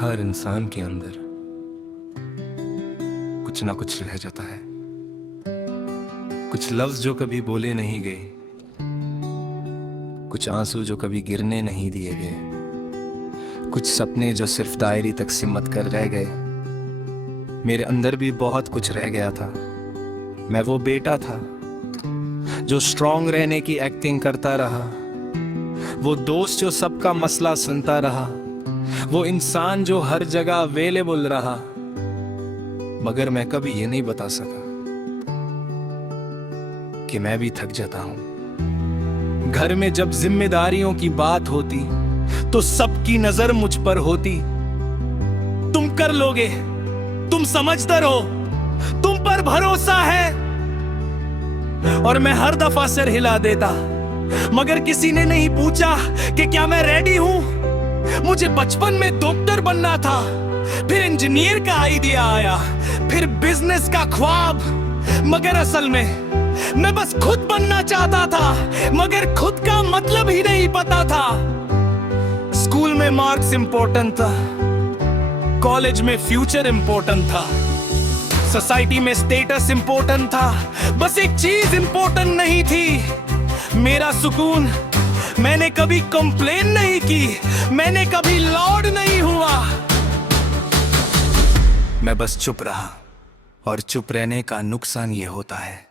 हर इंसान के अंदर कुछ ना कुछ रह जाता है। कुछ लफ्ज जो कभी बोले नहीं गए, कुछ आंसू जो कभी गिरने नहीं दिए गए, कुछ सपने जो सिर्फ डायरी तक सिमट कर रह गए। मेरे अंदर भी बहुत कुछ रह गया था। मैं वो बेटा था जो स्ट्रांग रहने की एक्टिंग करता रहा, वो दोस्त जो सबका मसला सुनता रहा, वो इंसान जो हर जगह अवेलेबल रहा। मगर मैं कभी ये नहीं बता सका कि मैं भी थक जाता हूं। घर में जब जिम्मेदारियों की बात होती तो सबकी नजर मुझ पर होती। तुम कर लोगे, तुम समझदार हो, तुम पर भरोसा है। और मैं हर दफा सिर हिला देता, मगर किसी ने नहीं पूछा कि क्या मैं रेडी हूं। मुझे बचपन में डॉक्टर बनना था, फिर इंजीनियर का आइडिया आया, फिर बिजनेस का ख्वाब। मगर असल में मैं बस खुद बनना चाहता था, मगर खुद का मतलब ही नहीं पता था। स्कूल में मार्क्स इंपॉर्टेंट था, कॉलेज में फ्यूचर इंपॉर्टेंट था, सोसाइटी में स्टेटस इंपॉर्टेंट था। बस एक चीज इंपॉर्टेंट नहीं थी, मेरा सुकून। मैंने कभी कंप्लेन नहीं की, मैंने कभी लाउड नहीं हुआ। मैं बस चुप रहा, और चुप रहने का नुकसान ये होता है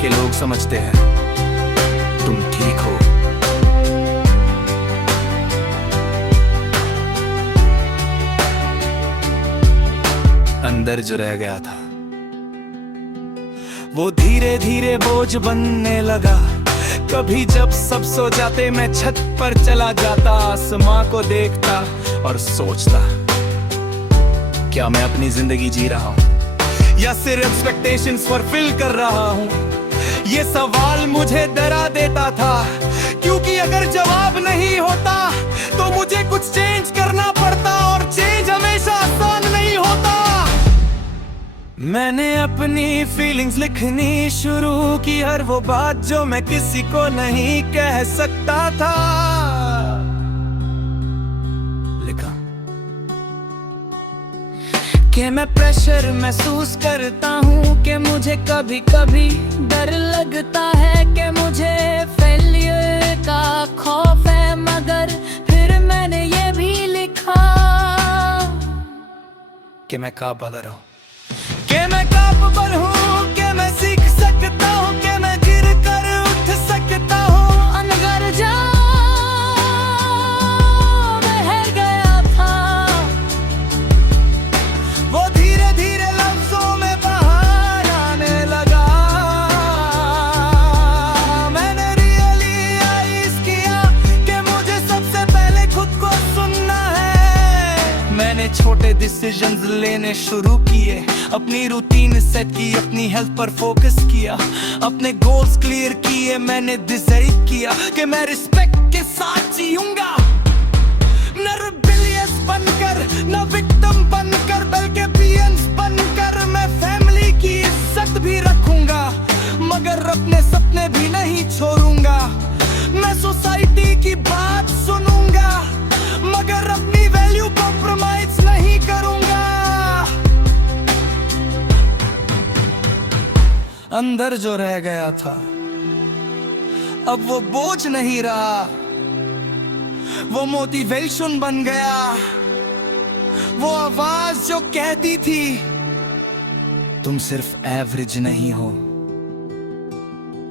कि लोग समझते हैं तुम ठीक हो। अंदर जो रह गया था वो धीरे धीरे बोझ बनने लगा। कभी जब सब सो जाते मैं छत पर चला जाता, आसमां को देखता और सोचता, क्या मैं अपनी जिंदगी जी रहा हूं या सिर्फ एक्सपेक्टेशंस फुलफिल कर रहा हूं। ये सवाल मुझे डरा देता था, क्योंकि अगर जवाब नहीं होता तो मुझे कुछ चेंज करना पड़ता, और चेंज हमेशा आसान नहीं होता। मैंने अपनी फीलिंग्स लिखनी शुरू की, हर वो बात जो मैं किसी को नहीं कह सकता था। लिखा कि मैं प्रेशर महसूस करता हूँ, कि मुझे कभी कभी डर लगता है, कि मुझे फेलियर का खौफ है। मगर फिर मैंने ये भी लिखा कि मैं काबिल हूँ, कि मैं काबिल हूँ, कि मैं सीख सकता हूँ, कि मैं गिर कर उठ सकता हूँ। अनगर जा बह गया था, वो धीरे धीरे लफ्जों में बाहर आने लगा। मैंने रियलाइज किया कि मुझे सबसे पहले खुद को सुनना है। मैंने छोटे डिसीजंस लेने शुरू किए, अपनी रूटीन सेट की, अपनी हेल्थ पर फोकस किया, अपने गोल्स क्लियर किए। मैंने डिसाइड किया कि मैं रिस्पेक्ट के साथ जीऊंगा, न रिबेलियस बनकर, न विक्टिम बनकर, बल्कि पियंस बनकर। मैं फैमिली की इज्जत भी रखूंगा, मगर अपने सपने भी नहीं छोड़ूंगा। मैं सोसाइटी की बात सुनूंगा, मगर अपनी वैल्यू कॉम्प्रोमाइज नहीं करूंगा। अंदर जो रह गया था अब वो बोझ नहीं रहा, वो मोटिवेशन बन गया। वो आवाज जो कहती थी तुम सिर्फ एवरेज नहीं हो,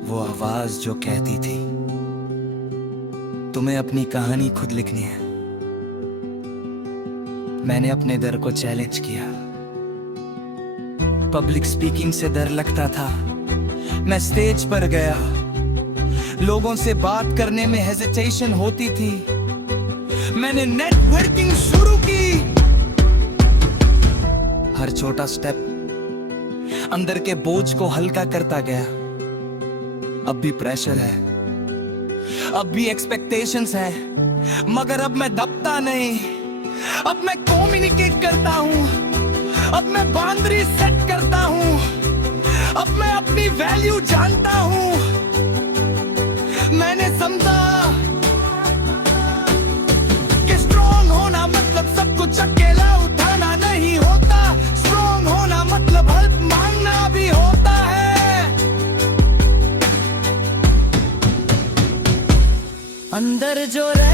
वो आवाज जो कहती थी तुम्हें अपनी कहानी खुद लिखनी है। मैंने अपने डर को चैलेंज किया। पब्लिक स्पीकिंग से डर लगता था, मैं स्टेज पर गया, लोगों से बात करने में हेजिटेशन होती थी। मैंने नेटवर्किंग शुरू की, हर छोटा स्टेप अंदर के बोझ को हल्का करता गया। अब भी प्रेशर है, अब भी एक्सपेक्टेशंस है, मगर अब मैं दबता नहीं। अब मैं कम्युनिकेट करता हूँ, अब मैं बाउंड्री सेट करता हूँ, अब मैं अपनी वैल्यू जानता हूँ। मैंने समझा कि अंदर जो रह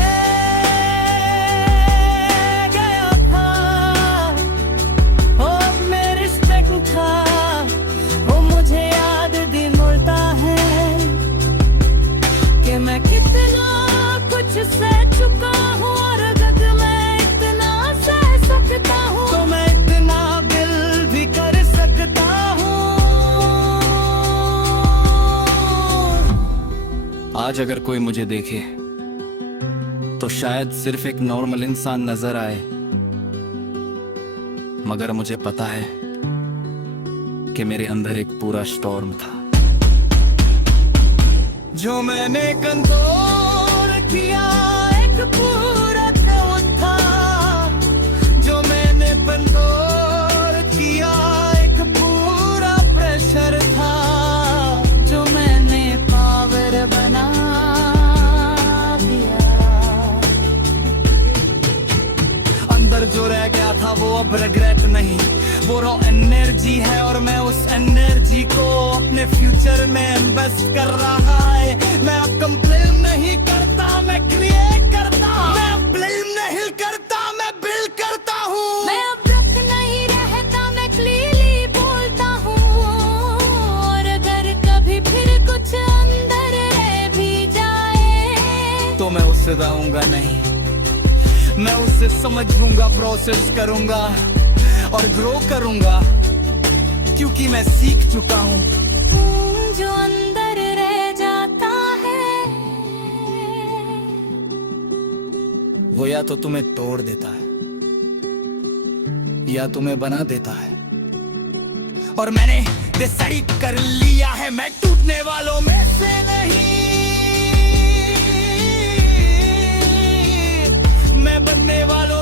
गया था वो अब मेरे स्टक था, वो मुझे याद दिलाता है कि मैं कितना कुछ सह चुका हूँ और अगर मैं इतना सह सकता हूँ तो मैं इतना दिल भी कर सकता हूँ। आज अगर कोई मुझे देखे तो शायद सिर्फ एक नॉर्मल इंसान नजर आए, मगर मुझे पता है कि मेरे अंदर एक पूरा स्टॉर्म था जो मैंने कंट्रोल किया। एक पूरा क्राउड था जो मैंने कंट्रोल किया, एक पूरा प्रेशर था जो मैंने पावर बना दिया। अंदर जो रह गया था वो अब रिग्रेट नहीं, वो रॉ एनर्जी है और मैं उस एनर्जी को अपने फ्यूचर में इन्वेस्ट कर रहा है। मैं अब कंप्लेन नहीं करता, मैं क्रिएट करता, मैं ब्लेम नहीं करता, मैं बिल्ड करता हूँ। मैं अब रख नहीं रहता, मैं क्लियरली बोलता हूँ और अगर कभी फिर कुछ अंदर रह भी जाए तो मैं उससे दाऊंगा नहीं, मैं उससे समझूंगा, प्रोसेस करूंगा और ग्रो करूंगा क्योंकि मैं सीख चुका हूँ। जो अंदर रह जाता है वो या तो तुम्हें तोड़ देता है या तुम्हें बना देता है, और मैंने डिसाइड कर लिया है मैं टूटने वालों में से नहीं, मैं बनने वालों